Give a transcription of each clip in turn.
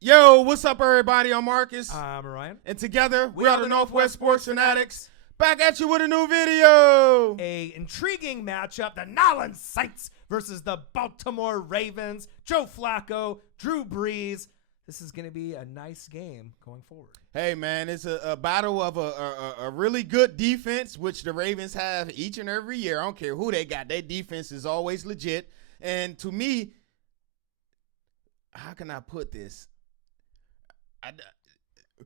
Yo, what's up, everybody? I'm Marcus. I'm Ryan. And together, we are the Northwest Sports Fanatics. Back at you with a new video. A intriguing matchup, the New Orleans Saints versus the Baltimore Ravens. Joe Flacco, Drew Brees. This is going to be a nice game going forward. Hey, man, it's a battle of a really good defense, which the Ravens have each and every year. I don't care who they got. Their defense is always legit. And to me, how can I put this?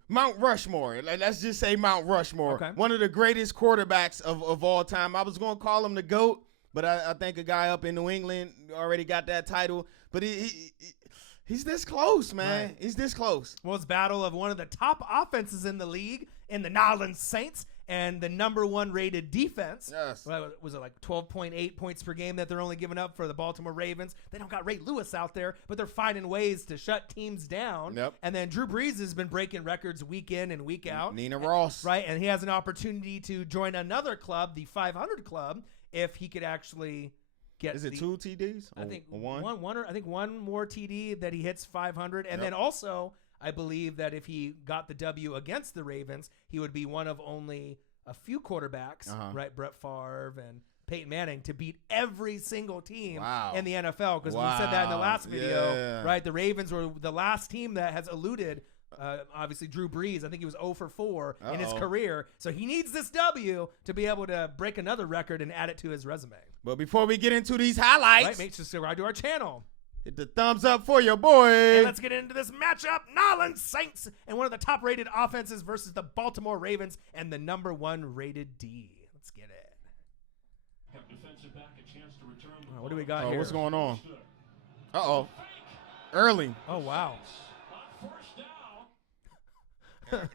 Mount Rushmore. Let's just say Mount Rushmore. Okay. One of the greatest quarterbacks of all time. I was going to call him the GOAT, but I think a guy up in New England already got that title. But he's this close, man. Right. He's this close. Well, it's battle of one of the top offenses in the league in the New Orleans Saints and the number one rated defense. Yes. Was it like 12.8 points per game that they're only giving up for the Baltimore Ravens? They don't got Ray Lewis out there, but they're finding ways to shut teams down. Yep. And then Drew Brees has been breaking records week in and week out. Nina Ross. Right, and he has an opportunity to join another club, the 500 club, if he could actually get. Is it 2 TDs? I think one. I think one more TD that he hits 500, and then also I believe that if he got the W against the Ravens, he would be one of only a few quarterbacks, right? Brett Favre and Peyton Manning to beat every single team in the NFL. Because we said that in the last video, right? The Ravens were the last team that has eluded, obviously, Drew Brees. I think he was 0 for 4 in his career. So he needs this W to be able to break another record and add it to his resume. But before we get into these highlights, right, make sure to subscribe to our channel. Hit the thumbs up for your boy. And let's get into this matchup. New Orleans Saints and one of the top-rated offenses versus the Baltimore Ravens and the number one rated D. Let's get it. What do we got here? What's going on? Uh-oh. Early. Oh, wow.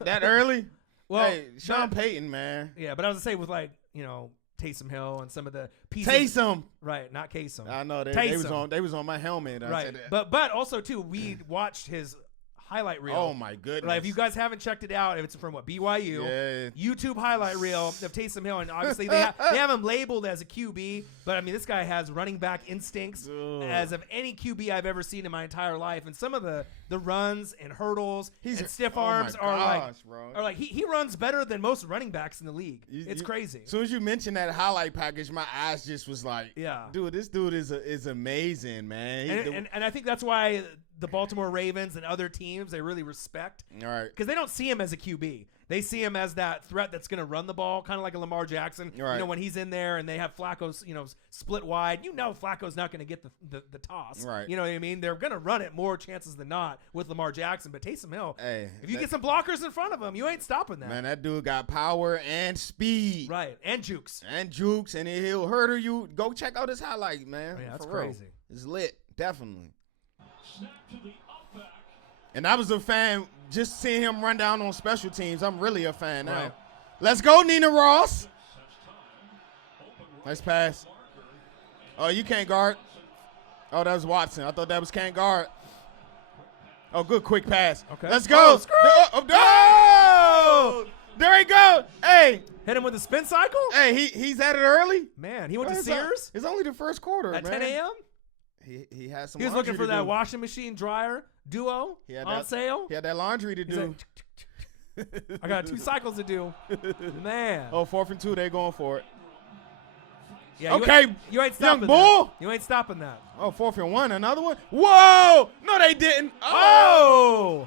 That early? Well, hey, Sean Payton, man. Yeah, but I was going to say with, like, you know, Taysom Hill and some of the pieces. Taysom. Right, not Kasem. I know. They was on my helmet. Right. But also, too, we watched his highlight reel. Oh, my goodness. Like, if you guys haven't checked it out, if it's from BYU, YouTube highlight reel of Taysom Hill. And obviously, they have him labeled as a QB. But, I mean, this guy has running back instincts as of any QB I've ever seen in my entire life. And some of the runs and hurdles and stiff arms are like he runs better than most running backs in the league. It's crazy. As soon as you mentioned that highlight package, my eyes just was like, dude, this dude is amazing, man. And I think that's why the Baltimore Ravens and other teams, they really respect. All right. Because they don't see him as a QB. They see him as that threat that's going to run the ball, kind of like a Lamar Jackson. Right. You know, when he's in there and they have Flacco's, split wide, Flacco's not going to get the toss. Right. You know what I mean? They're going to run it more chances than not with Lamar Jackson. But Taysom Hill, if you get some blockers in front of him, you ain't stopping that. Man, that dude got power and speed. Right. And jukes. And he'll hurdle you. Go check out his highlight, man. Yeah, that's crazy. Real. It's lit. Definitely. And I was a fan just seeing him run down on special teams. I'm really a fan now. Right. Let's go, Nina Ross. Nice pass. Oh, you can't guard. Oh, that was Watson. I thought that was can't guard. Oh, good quick pass. Okay. Let's go. There he go. Hey. Hit him with a spin cycle? Hey, he's at it early. Man, he went to Sears? It's only the first quarter, at man. 10 a.m.? He has some. He was looking for that washing machine dryer duo on sale. He had that laundry to do. I got 2 cycles to do. Man. Oh, 4th and 2, they going for it. Yeah. Okay. You ain't stopping young bull. that. You ain't stopping that. Oh, 4th and 1, another one. Whoa! No, they didn't. Oh.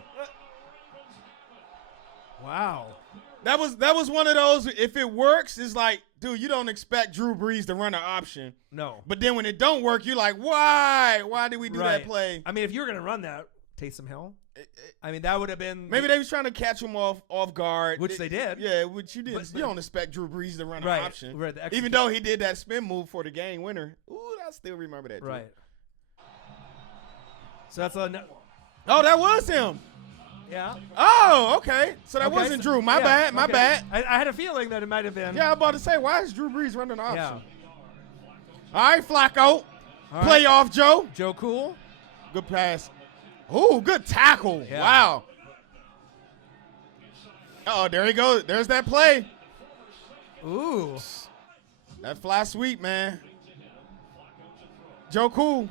Wow. That was one of those. If it works, it's like, dude, you don't expect Drew Brees to run an option. No. But then when it don't work, you're like, why? Why did we do that play? I mean, if you were gonna run that, Taysom Hill, I mean, that would have been. Maybe they was trying to catch him off guard, which they did. Yeah, which you did. But you don't expect Drew Brees to run an option, even though he did that spin move for the game winner. Ooh, I still remember that. Right. So that's a. Oh, that was him. Yeah. Oh, okay. So that wasn't Drew. My bad. My bad. I had a feeling that it might have been. Yeah, I'm about to say, why is Drew Brees running an option? Yeah. All right, Flacco. Playoff Joe. Joe Cool. Good pass. Ooh, good tackle. Yeah. Wow. Oh, there he goes. There's that play. Ooh. That fly sweep, man. Joe Cool.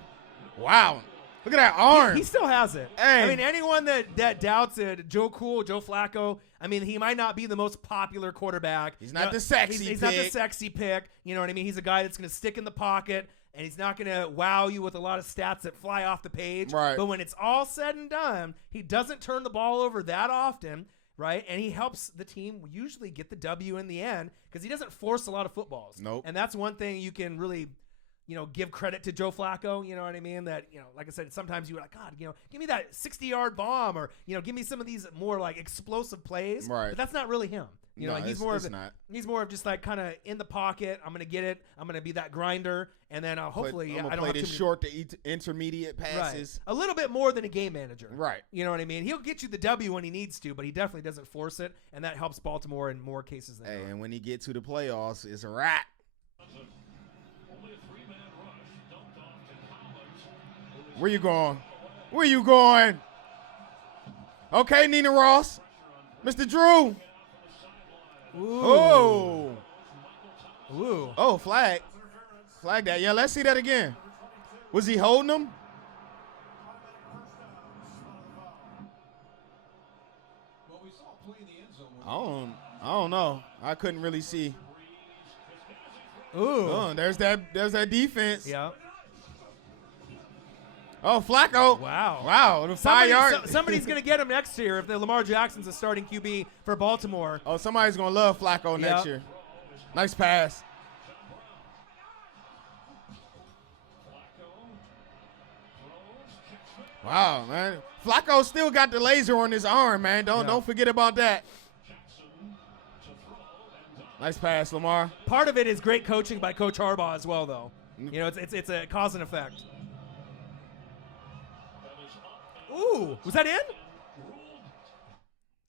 Wow. Look at that arm. He still has it. Hey. I mean, anyone that doubts it, Joe Flacco, I mean, he might not be the most popular quarterback. He's not the sexy pick. He's not the sexy pick. You know what I mean? He's a guy that's going to stick in the pocket, and he's not going to wow you with a lot of stats that fly off the page. Right. But when it's all said and done, he doesn't turn the ball over that often, right? And he helps the team usually get the W in the end because he doesn't force a lot of footballs. Nope. And that's one thing you can really – give credit to Joe Flacco, you know what I mean? That, like I said, sometimes you were like, God, give me that 60-yard bomb or, give me some of these more like explosive plays. Right. But that's not really him. He's more of just like kind of in the pocket. I'm going to get it. I'm going to be that grinder. And then hopefully I don't play short to intermediate passes. Right. A little bit more than a game manager. Right. You know what I mean? He'll get you the W when he needs to, but he definitely doesn't force it. And that helps Baltimore in more cases than not. And when he gets to the playoffs, it's a wrap. Where you going? Where you going? Okay, Nina Ross. Mr. Drew. Ooh. Oh, flag. Flag that. Yeah, let's see that again. Was he holding him? I don't know. I couldn't really see. Ooh. Oh, there's that defense. Yeah. Oh, Flacco. Wow. The 5 yard. Somebody's going to get him next year if the Lamar Jackson's a starting QB for Baltimore. Oh, somebody's going to love Flacco next year. Nice pass. Wow, man. Flacco still got the laser on his arm, man. Don't forget about that. Nice pass, Lamar. Part of it is great coaching by Coach Harbaugh as well, though. It's a cause and effect. Ooh, was that in?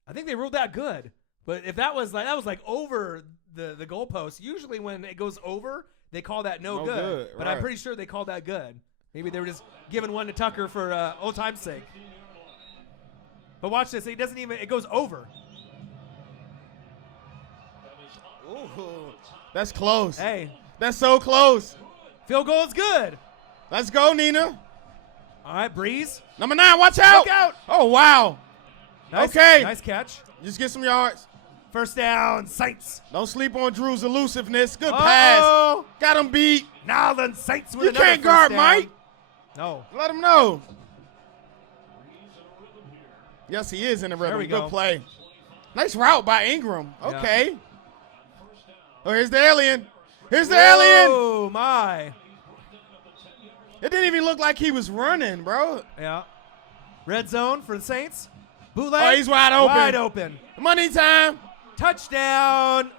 I think they ruled that good. But if that was like over the goalpost, usually when it goes over, they call that no good. But right. I'm pretty sure they called that good. Maybe they were just giving one to Tucker for old time's sake. But watch this. It goes over. Ooh, that's close. Hey. That's so close. Field goal is good. Let's go, Nina. All right, Brees. Number 9, watch out. Look out. Oh, wow. Okay. Nice catch. Just get some yards. First down, Saints. Don't sleep on Drew's elusiveness. Good pass. Got him beat. Now then, Saints with you another can't guard first down. Mike. No. Let him know. Yes, he is in the rhythm. There we Good go. play. Nice route by Ingram. Okay. Yeah. Oh, here's the alien. Here's the alien. Oh, my. It didn't even look like he was running, bro. Yeah. Red zone for the Saints. Bootleg. Oh, he's wide open. Wide open. Money time. Touchdown.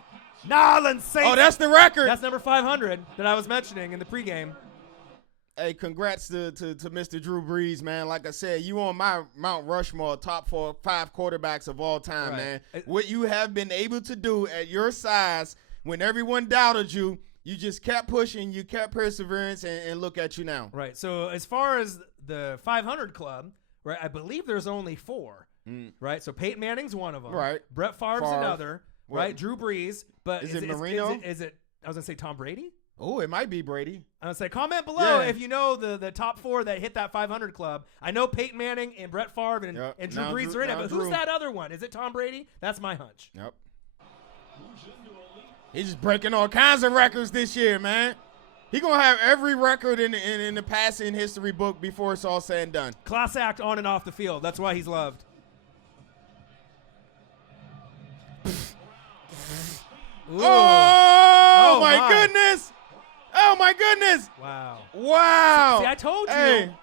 Nolans Saints. Oh, that's the record. That's number 500 that I was mentioning in the pregame. Hey, congrats to Mr. Drew Brees, man. Like I said, you on my Mount Rushmore, top 5 quarterbacks of all time, man. What you have been able to do at your size when everyone doubted you, you just kept pushing, you kept perseverance, and look at you now. Right. So as far as the 500 club, right, I believe there's only 4, right? So Peyton Manning's one of them. Right. Brett Favre's another, right? Drew Brees. But is it Marino? Is it, I was going to say Tom Brady? Oh, it might be Brady. I was going to say, comment below if you know the top 4 that hit that 500 club. I know Peyton Manning and Brett Favre and Drew Brees are in it, but who's that other one? Is it Tom Brady? That's my hunch. Yep. He's just breaking all kinds of records this year, man. He's going to have every record in the passing history book before it's all said and done. Class act on and off the field. That's why he's loved. Oh, my goodness. Oh, my goodness. Wow. See,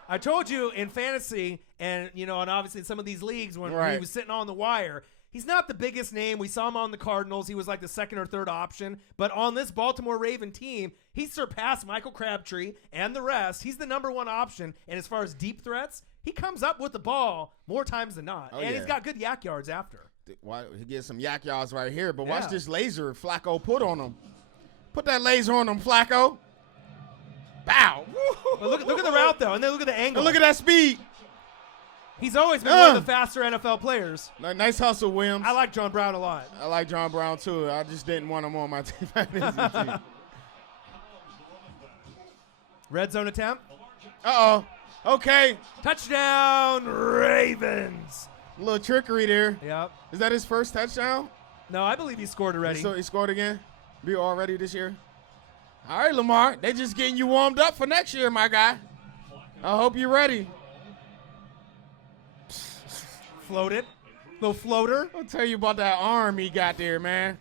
I told you in fantasy and, and obviously in some of these leagues when he was sitting on the wire, he's not the biggest name. We saw him on the Cardinals. He was like the second or third option. But on this Baltimore Raven team, he surpassed Michael Crabtree and the rest. He's the number 1 option. And as far as deep threats, he comes up with the ball more times than not. He's got good yak yards after. He gets some yak yards right here. But watch this laser Flacco put on him. Put that laser on him, Flacco. Bow. But look at the route, though. And then look at the angle. And look at that speed. He's always been one of the faster NFL players. Nice hustle, Williams. I like John Brown a lot. I like John Brown, too. I just didn't want him on my team. Red zone attempt. Uh-oh. Okay. Touchdown, Ravens. A little trickery there. Yep. Is that his first touchdown? No, I believe he scored already. So he scored again? Be already this year? All right, Lamar. They just getting you warmed up for next year, my guy. I hope you're ready. Floated. Little floater. I'll tell you about that arm he got there, man.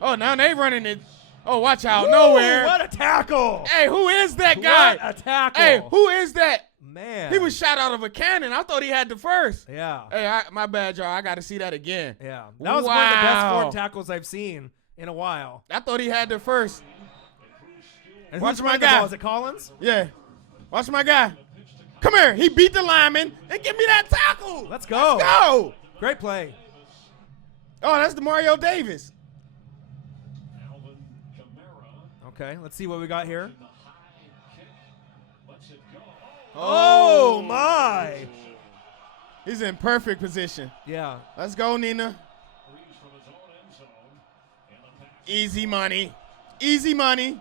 Oh, now they running it. Oh, watch out. Woo, Nowhere. What a tackle. Hey, who is that guy? What a tackle. Hey, who is that? Man. He was shot out of a cannon. I thought he had the first. Yeah. Hey, my bad, y'all. I got to see that again. Yeah. That was one of the best form tackles I've seen in a while. I thought he had the first. And watch my guy. Is it Collins? Yeah. Watch my guy. Come here. He beat the lineman and give me that tackle. Let's go. Let's go. Great play. Oh, that's the Mario Davis. Okay, let's see what we got here. Oh, my. He's in perfect position. Yeah. Let's go, Nina. Easy money. Easy money.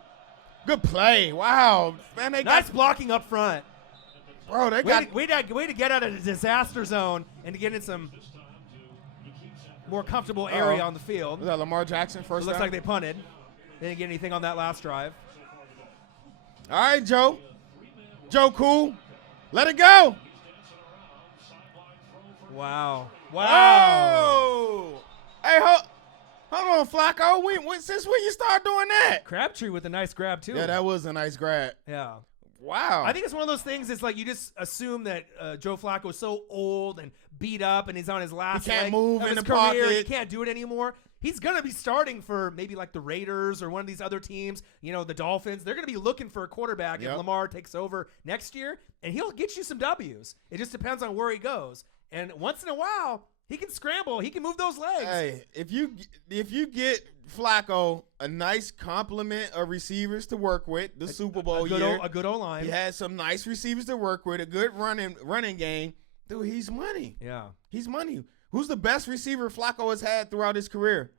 Good play. Wow. Man, they nice got blocking up front. Bro, they got way to get out of the disaster zone and to get in some more comfortable area on the field. Was that Lamar Jackson first? It looks like they punted. They didn't get anything on that last drive. All right, Joe. Joe, cool. Let it go. Wow. Oh. Hey, hold on, Flacco. Since when you start doing that? Crabtree with a nice grab, too. Yeah, that was a nice grab. Yeah. Wow. I think it's one of those things. It's like you just assume that Joe Flacco is so old and beat up and he's on his last He can't leg move of in his the career. pocket. He can't do it anymore. He's going to be starting for maybe like the Raiders or one of these other teams, the Dolphins. They're going to be looking for a quarterback if Lamar takes over next year, and he'll get you some W's. It just depends on where he goes. And once in a while, he can scramble. He can move those legs. Hey, if you get Flacco a nice complement of receivers to work with, the Super Bowl year. A good O-line. He had some nice receivers to work with, a good running game. Dude, he's money. Yeah. He's money. Who's the best receiver Flacco has had throughout his career?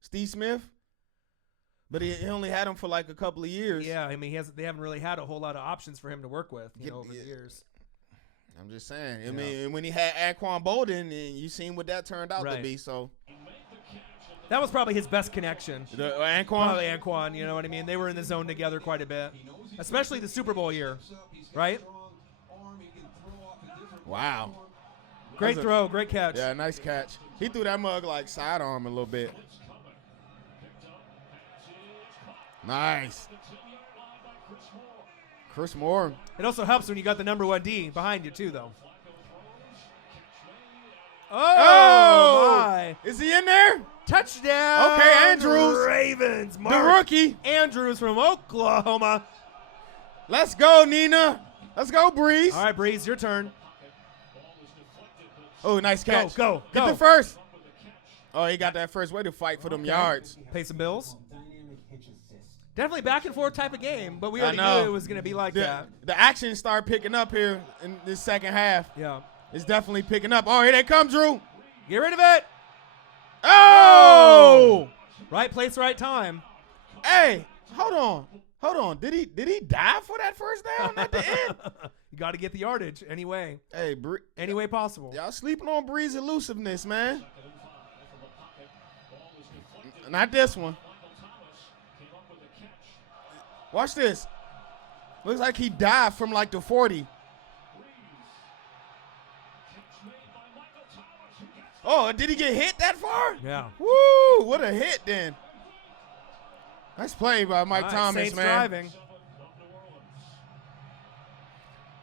Steve Smith? But he only had him for like a couple of years. Yeah, I mean, they haven't really had a whole lot of options for him to work with over the years. I'm just saying. I mean, when he had Anquan Bolden, and you seen what that turned out to be. So that was probably his best connection. Anquan? Probably Anquan, you know what I mean? They were in the zone together quite a bit, especially the Super Bowl year, right? Wow. Great throw, great catch. Yeah, nice catch. He threw that mug like sidearm a little bit. Nice. Chris Moore. It also helps when you got the number 1 D behind you too, though. Oh my. Is he in there? Touchdown. Okay, Andrews. Ravens. The rookie. Andrews from Oklahoma. Let's go, Nina. Let's go, Brees. All right, Brees, your turn. Oh, nice catch. Go. Get the first. Oh, he got that first way to fight for them yards. Pay some bills. Definitely back and forth type of game, but we already knew it was going to be like that. The action started picking up here in this second half. Yeah. It's definitely picking up. Oh, here they come, Drew. Get rid of it. Oh! Right place, right time. Hey, hold on. Did he dive for that first down at the end? You got to get the yardage anyway. Hey, any way possible. Y'all sleeping on Brees' elusiveness, man. Not this one. Watch this. Looks like he dived from like the 40. Oh, did he get hit that far? Yeah. Woo! What a hit then. Nice play by Mike Thomas, Saints man. driving.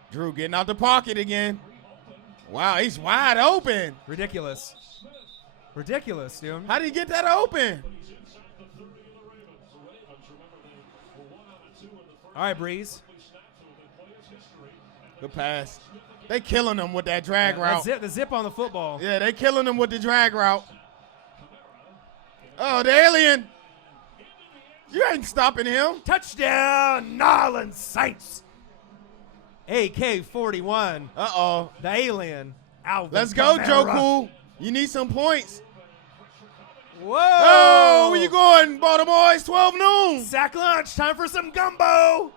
Drew getting out the pocket again. Wow, he's wide open. Ridiculous, dude. How did he get that open? All right, Brees. Good pass. They killing him with that drag route. The zip on the football. Yeah, they killing him with the drag route. Oh, the alien. You ain't stopping him. Touchdown, Nolans Saints. AK-41. Uh-oh. The alien. Alvin Let's go, Kamara. Joe Cool. You need some points. Whoa. Oh, where you going, Baltimore? It's 12 noon. Sack lunch. Time for some gumbo.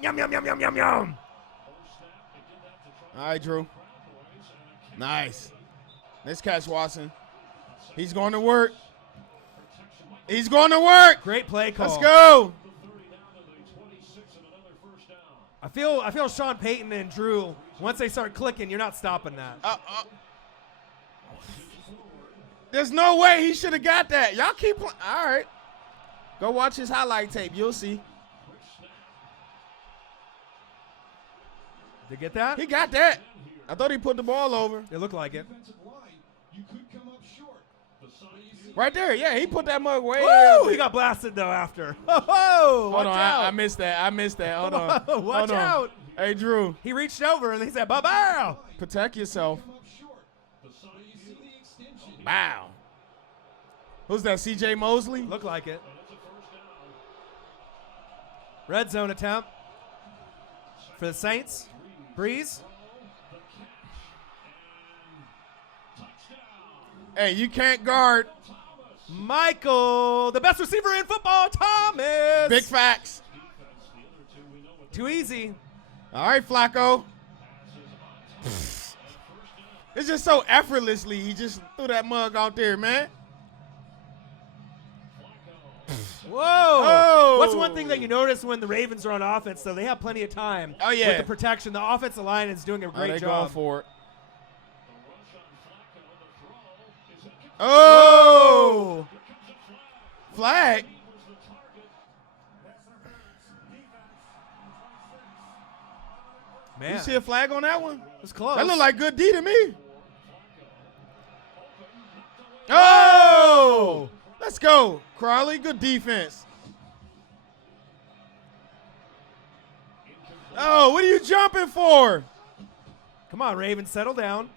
Yum, yum, yum, yum, yum, yum. All right, Drew. Nice. Nice catch, Watson. He's going to work. He's going to work. Great play call. Let's go. I feel Sean Payton and Drew, once they start clicking, you're not stopping that. There's no way he should have got that. Y'all keep playing. All right. Go watch his highlight tape. You'll see. Did you get that? He got that. I thought he put the ball over. It looked like it. Right there. Yeah, he put that mug way Woo! He got blasted, though, after. Oh, hold on. out. I missed that. Hold on. Watch out. Hey, Drew. He reached over, and he said, "Bow." Protect yourself. Wow. Who's that, C.J. Mosley? Looked like it. Red zone attempt for the Saints. Brees. Hey, you can't guard. Michael, the best receiver in football, Thomas. Big facts. Too easy. All right, Flacco. It's just so effortlessly. He just threw that mug out there, man. Whoa. Oh. What's one thing that you notice when the Ravens are on offense, though? They have plenty of time with the protection. The offensive line is doing a great job. Going for it. Oh. Flag. Man. You see a flag on that one? It was close. That looked like good D to me. Oh! Let's go, Crawley. Good defense. Oh, what are you jumping for? Come on, Ravens, settle down.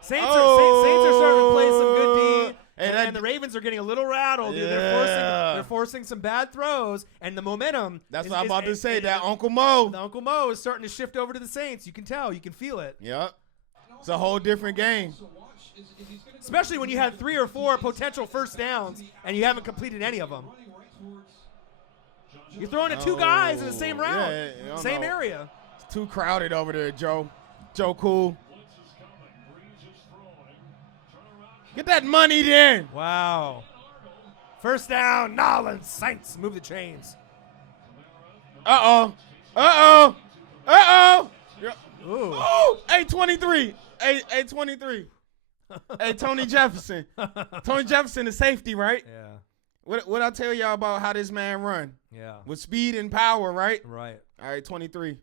Saints are starting to play some good D, and the Ravens are getting a little rattled. Dude. They're forcing some bad throws, and the momentum. That's what I'm about to say. That Uncle Mo. The Uncle Mo is starting to shift over to the Saints. You can tell. You can feel it. Yep. It's a whole different game. Especially when you had 3 or 4 potential first downs, and you haven't completed any of them. You're throwing to 2 guys in the same round, same area. It's too crowded over there, Joe. Joe Cool. Get that money then. Wow. First down, Nolans. Saints move the chains. Uh-oh. Uh-oh. Uh-oh. Ooh. Oh, 823. 823. Hey, Tony Jefferson. Tony Jefferson is safety, right? Yeah. What I tell y'all about how this man run? Yeah. With speed and power, right? Right. All right, 23.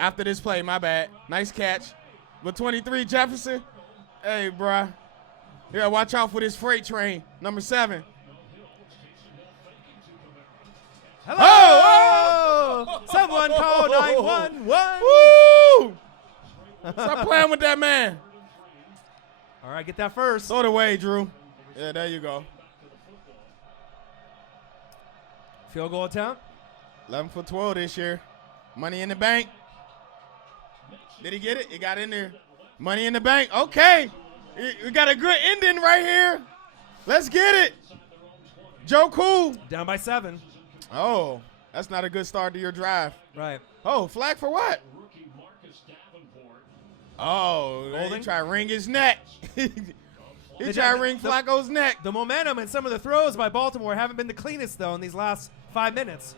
After this play, my bad. Nice catch. With 23, Jefferson. Hey, bruh. Yeah, watch out for this freight train. Number 7. Hello. Oh! Someone call 911. Woo! Stop playing with that man. All right, get that first. Throw it away, Drew. Yeah, there you go. Field goal attempt. 11 for 12 this year. Money in the bank. Did he get it? He got in there. Money in the bank. Okay. We got a good ending right here. Let's get it. Joe Cool. Down by 7. Oh, that's not a good start to your drive. Right. Oh, flag for what? Oh, he tried to wring his neck. he tried to wring Flacco's neck. The momentum and some of the throws by Baltimore haven't been the cleanest, though, in these last 5 minutes.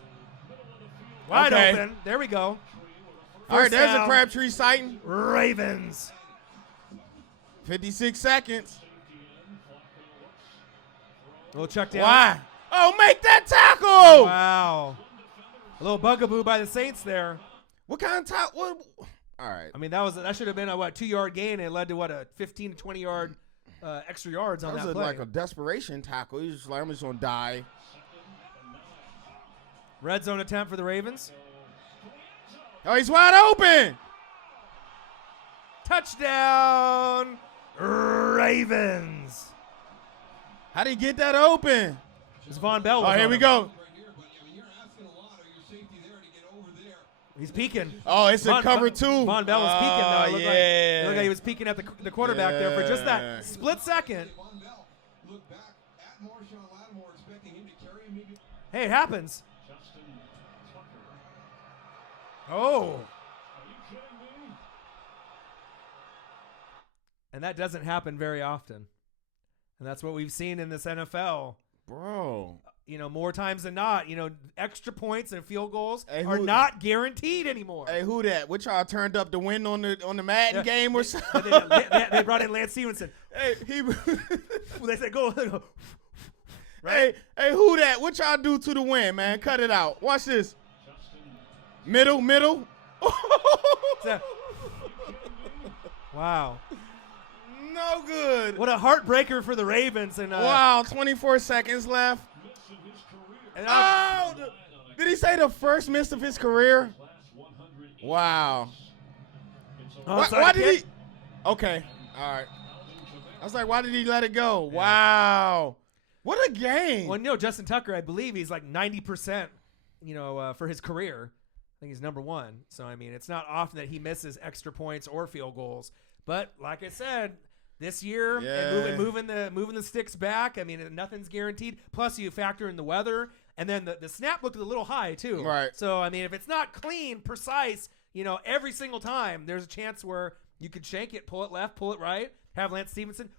Wide open. There we go. All right, there's a Crabtree sighting. Ravens. 56 seconds. Little check down. Why? Oh, make that tackle. Wow. A little bugaboo by the Saints there. What kind of tackle? All right. I mean, that should have been a 2-yard gain, and it led to a 15 to 20 yard extra yards on that play. Like a desperation tackle. He's just like, I'm just gonna die. Red zone attempt for the Ravens. Oh, he's wide open. Touchdown, Ravens. How did he get that open? It's Von Bell. Oh, here we go. He's peeking. Oh, it's a cover 2. Von Bell was peeking, though. It looked like he was peeking at the quarterback there for just that split second. Hey, it happens. Oh. And that doesn't happen very often. And that's what we've seen in this NFL. Bro. More times than not, extra points and field goals are not guaranteed anymore. Hey, who that? Which y'all turned up the win on the Madden game or something? They brought in Lance Stevenson. Hey, they said, go. Right? Hey, who that? What y'all do to the win, man? Cut it out. Watch this. Middle. Wow. No good. What a heartbreaker for the Ravens. And wow, 24 seconds left. Did he say the first miss of his career? Wow. Why did he? Okay, all right. I was like, why did he let it go? Yeah. Wow. What a game. Well, Justin Tucker, I believe he's like 90%, for his career. I think he's number one. So, I mean, it's not often that he misses extra points or field goals. But like I said, this year, and moving the sticks back, I mean, nothing's guaranteed. Plus, you factor in the weather. And then the snap looked a little high, too. Right. So, I mean, if it's not clean, precise, every single time, there's a chance where you could shank it, pull it left, pull it right, have Lance Stevenson,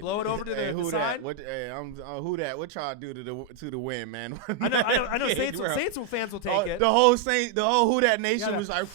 blow it over to the side. Who that? What y'all do to the win, man? I know Saints fans will take it. The whole who that nation was like,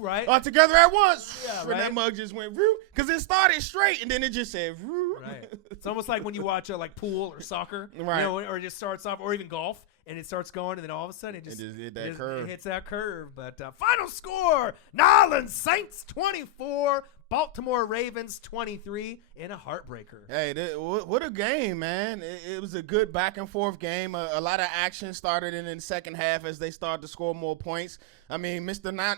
right? All together at once. Yeah, and right? that mug just went, because it started straight, and then it just said, right. It's almost like when you watch like pool or soccer, right? Or it just starts off, or even golf, and it starts going, and then all of a sudden it just hit that curve. It hits that curve. But final score: New Orleans Saints 24, Baltimore Ravens 23 in a heartbreaker. Hey, what a game, man! It was a good back and forth game. A lot of action started in the second half as they started to score more points. I mean,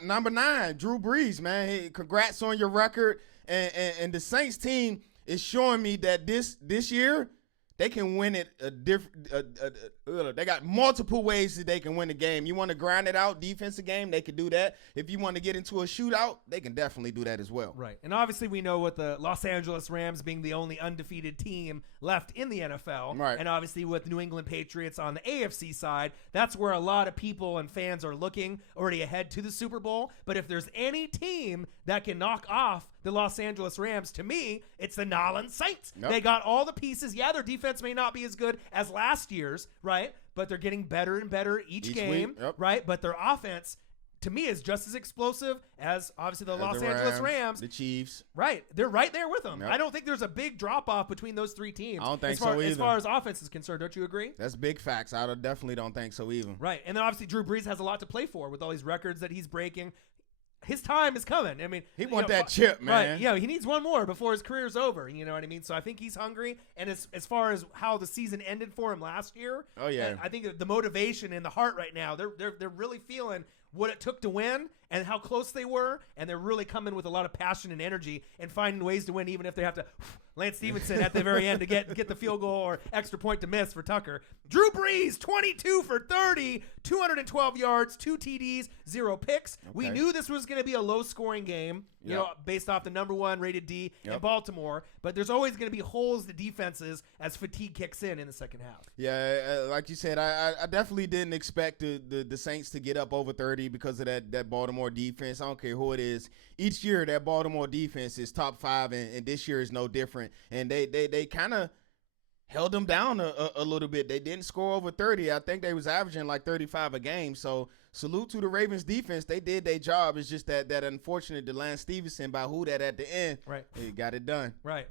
number 9, Drew Brees, man. Hey, congrats on your record. And the Saints team is showing me that this year they can win it they got multiple ways that they can win the game. You want to grind it out, defensive game, they can do that. If you want to get into a shootout, they can definitely do that as well. Right. And obviously we know with the Los Angeles Rams being the only undefeated team left in the NFL. Right. And obviously with New England Patriots on the AFC side, that's where a lot of people and fans are looking already ahead to the Super Bowl. But if there's any team that can knock off the Los Angeles Rams, to me, it's the New Orleans Saints. Yep. They got all the pieces. Yeah, their defense may not be as good as last year's, right? But they're getting better and better each game, week. Yep. right? But their offense, to me, is just as explosive as obviously the Los Angeles Rams. The Chiefs. Right. They're right there with them. Yep. I don't think there's a big drop-off between those three teams. I don't think so either. As far as offense is concerned, don't you agree? That's big facts. I definitely don't think so either. Right. And then obviously Drew Brees has a lot to play for with all these records that he's breaking. His time is coming. I mean, he want that chip, man. Right. Yeah, he needs one more before his career's over. You know what I mean? So I think he's hungry. And as far as how the season ended for him last year, oh yeah, I think the motivation and the heart right now, they're really feeling what it took to win and how close they were, and they're really coming with a lot of passion and energy and finding ways to win, even if they have to Lance Stevenson at the very end to get the field goal or extra point to miss for Tucker. Drew Brees, 22 for 30, 212 yards, 2 TDs, 0 picks. Okay. We knew this was going to be a low-scoring game, based off the number 1 rated D in Baltimore, but there's always going to be holes to defenses as fatigue kicks in the second half. Yeah, like you said, I definitely didn't expect the Saints to get up over 30 because of that Baltimore defense. I don't care who it is. Each year, that Baltimore defense is top 5, and this year is no different. And they kind of held them down a little bit. They didn't score over 30. I think they was averaging like 35 a game. So salute to the Ravens defense. They did their job. It's just that unfortunate Lance Stevenson by who that at the end. Right. He got it done. Right.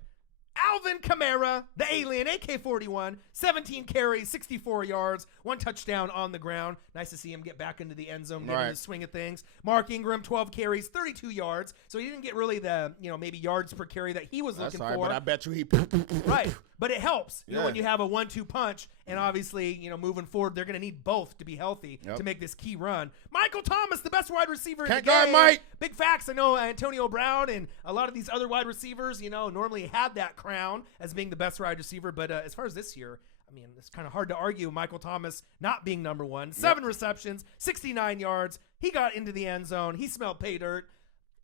Alvin Kamara, the alien, AK-41, 17 carries, 64 yards, 1 touchdown on the ground. Nice to see him get back into the end zone, get in the swing of things. Mark Ingram, 12 carries, 32 yards. So he didn't get really the, maybe yards per carry that he was looking for. But I bet you he right. But it helps, you know, when you have a 1-2 punch, and obviously, moving forward, they're going to need both to be healthy to make this key run. Michael Thomas, the best wide receiver in the game. Can't guard Mike. Big facts. I know Antonio Brown and a lot of these other wide receivers, normally had that crown as being the best wide receiver. But as far as this year, I mean, it's kind of hard to argue Michael Thomas not being number 1. 7 receptions, 69 yards. He got into the end zone. He smelled pay dirt.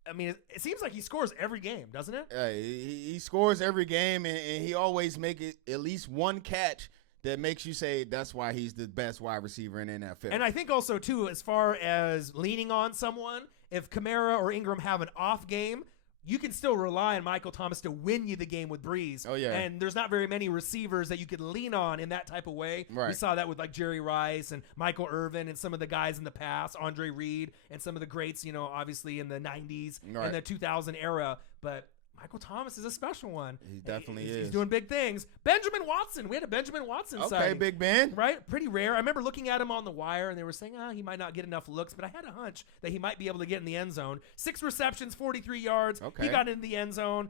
I mean, it seems like he scores every game, doesn't it? He scores every game, and he always make it at least one catch that makes you say that's why he's the best wide receiver in the NFL. And I think also, too, as far as leaning on someone, if Kamara or Ingram have an off game, you can still rely on Michael Thomas to win you the game with Brees. Oh, yeah. And there's not very many receivers that you could lean on in that type of way. Right. We saw that with like Jerry Rice and Michael Irvin and some of the guys in the past, Andre Reed and some of the greats, obviously in the 90s and the 2000 era. But Michael Thomas is a special one. He definitely is. He's doing big things. Benjamin Watson. We had a Benjamin Watson sighting. Okay, Big Ben. Right? Pretty rare. I remember looking at him on the wire, and they were saying, he might not get enough looks, but I had a hunch that he might be able to get in the end zone. 6 receptions, 43 yards. Okay. He got into the end zone.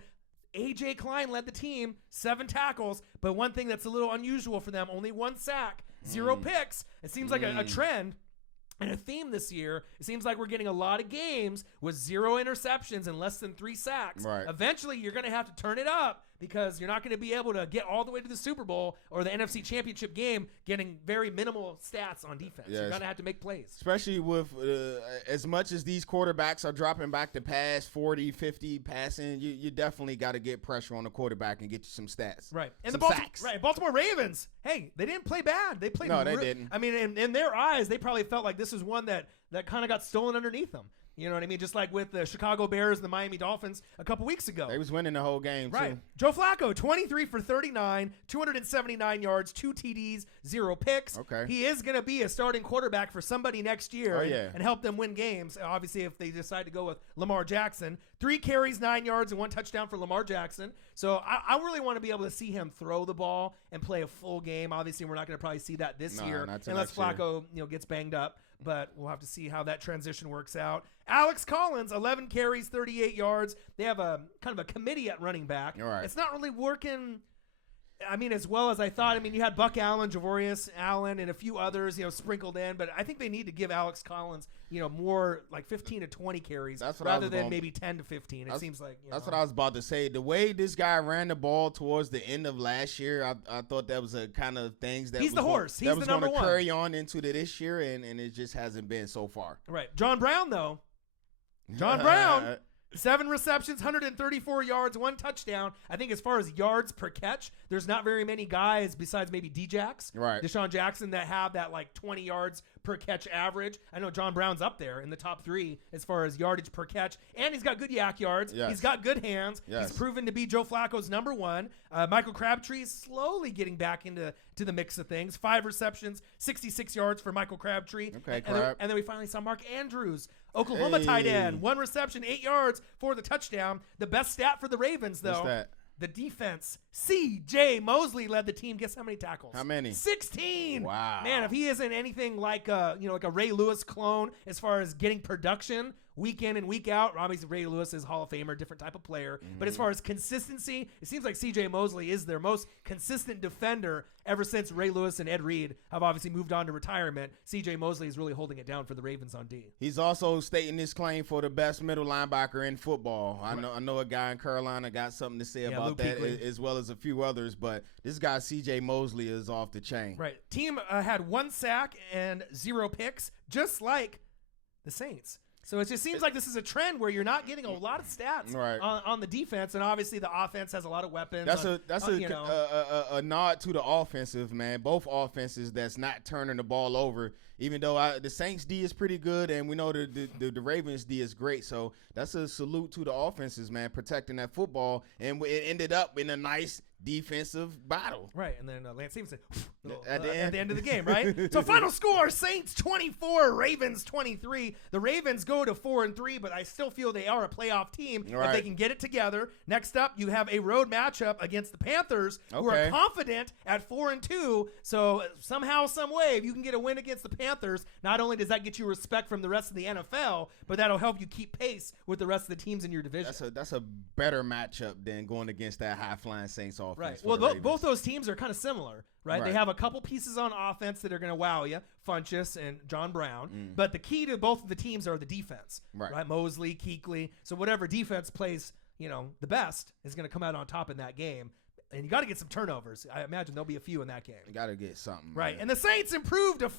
A.J. Klein led the team, 7 tackles, but one thing that's a little unusual for them, only 1 sack, 0 picks. It seems like a trend. And a theme this year, it seems like we're getting a lot of games with 0 interceptions and less than 3 sacks. Right. Eventually, you're going to have to turn it up because you're not going to be able to get all the way to the Super Bowl or the NFC Championship game getting very minimal stats on defense. Yes. You're going to have to make plays. Especially with as much as these quarterbacks are dropping back to pass 40, 50 passing, you definitely got to get pressure on the quarterback and get you some stats. Right. And some sacks. Baltimore Ravens, hey, they didn't play bad. They played No, they didn't. I mean, in their eyes, they probably felt like this was one that kind of got stolen underneath them. You know what I mean? Just like with the Chicago Bears and the Miami Dolphins a couple weeks ago. They was winning the whole game, right. too. Joe Flacco, 23 for 39, 279 yards, 2 TDs, 0 picks. Okay. He is going to be a starting quarterback for somebody next year and help them win games, obviously, if they decide to go with Lamar Jackson. 3 carries, 9 yards, and 1 touchdown for Lamar Jackson. So I really want to be able to see him throw the ball and play a full game. Obviously, we're not going to probably see that this year unless Flacco gets banged up. But we'll have to see how that transition works out. Alex Collins, 11 carries, 38 yards. They have a kind of a committee at running back. Right. It's not really working, as well as I thought. You had Buck Allen, Javorius Allen, and a few others, sprinkled in. But I think they need to give Alex Collins, more like 15 to 20 carries rather than maybe 10 to 15. It seems like. That's what I was about to say. The way this guy ran the ball towards the end of last year, I thought that was a kind of things that he's the horse. He's the number one. Carry on into this year, and it just hasn't been so far. Right. John Brown, though. John Brown. 7 receptions, 134 yards, 1 touchdown. I think as far as yards per catch, there's not very many guys besides maybe D-Jax, Deshaun Jackson, that have that like 20 yards per catch average. I know John Brown's up there in the top 3 as far as yardage per catch, and he's got good yak yards. Yes. He's got good hands. Yes. He's proven to be Joe Flacco's number 1. Michael Crabtree is slowly getting back into the mix of things. 5 receptions, 66 yards for Michael Crabtree. Okay, and then we finally saw Mark Andrews, Oklahoma tight end, 1 reception, 8 yards for the touchdown. The best stat for the Ravens, though. What's that? The defense. C.J. Mosley led the team. Guess how many tackles? How many? 16. Wow. Man, if he isn't anything like a Ray Lewis clone as far as getting production week in and week out, obviously Ray Lewis is Hall of Famer, different type of player. But as far as consistency, it seems like C.J. Mosley is their most consistent defender ever since Ray Lewis and Ed Reed have obviously moved on to retirement. C.J. Mosley is really holding it down for the Ravens on D. He's also stating his claim for the best middle linebacker in football. I know a guy in Carolina got something to say about that, as well as a few others, but this guy C.J. Mosley is off the chain. Right. Team had 1 sack and 0 picks, just like the Saints. So it just seems like this is a trend where you're not getting a lot of stats on the defense, and obviously the offense has a lot of weapons. That's a nod to the offensive, man. Both offenses that's not turning the ball over. Even though the Saints D is pretty good, and we know the Ravens D is great. So that's a salute to the offenses, man, protecting that football, and it ended up in a nice defensive battle. Right, and then Lance Stevenson at the end of the game, right? So final score, Saints 24, Ravens 23. The Ravens go to 4-3, but I still feel they are a playoff team if they can get it together. Next up, you have a road matchup against the Panthers, who are confident at 4-2. So somehow, some way, if you can get a win against the Panthers, not only does that get you respect from the rest of the NFL, but that'll help you keep pace with the rest of the teams in your division. That's a better matchup than going against that high-flying Saints offense. Right. Well, both those teams are kind of similar, right? They have a couple pieces on offense that are going to wow you, Funchess and John Brown. But the key to both of the teams are the defense, right? Mosley, Kuechly. So whatever defense plays, the best is going to come out on top in that game. And you got to get some turnovers. I imagine there'll be a few in that game. You got to get something. Right. Man. And the Saints improved to 5-1.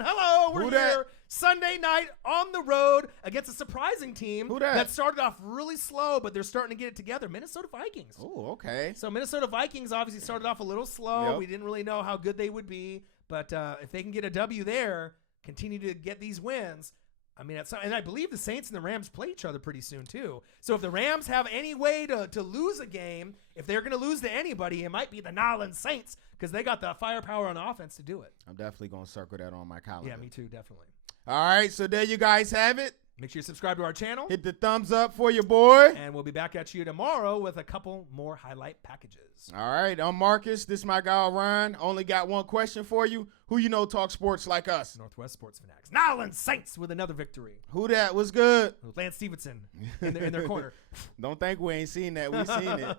Hello, we're Who here that? Sunday night on the road against a surprising team Who that? started off really slow, but they're starting to get it together. Minnesota Vikings. Oh, okay. So Minnesota Vikings obviously started off a little slow. Yep. We didn't really know how good they would be, but if they can get a W there, continue to get these wins. I mean, and I believe the Saints and the Rams play each other pretty soon, too. So if the Rams have any way to lose a game, if they're going to lose to anybody, it might be the Nolans Saints because they got the firepower on offense to do it. I'm definitely going to circle that on my calendar. Yeah, me too, definitely. All right, so there you guys have it. Make sure you subscribe to our channel. Hit the thumbs up for your boy. And we'll be back at you tomorrow with a couple more highlight packages. All right, I'm Marcus. This is my guy, Ryan. Only got one question for you. Who you know talk sports like us? Northwest Sports Fanatics. Nolans Saints with another victory. Who that? What's good? Lance Stevenson in their corner. Don't think we ain't seen that. We seen it.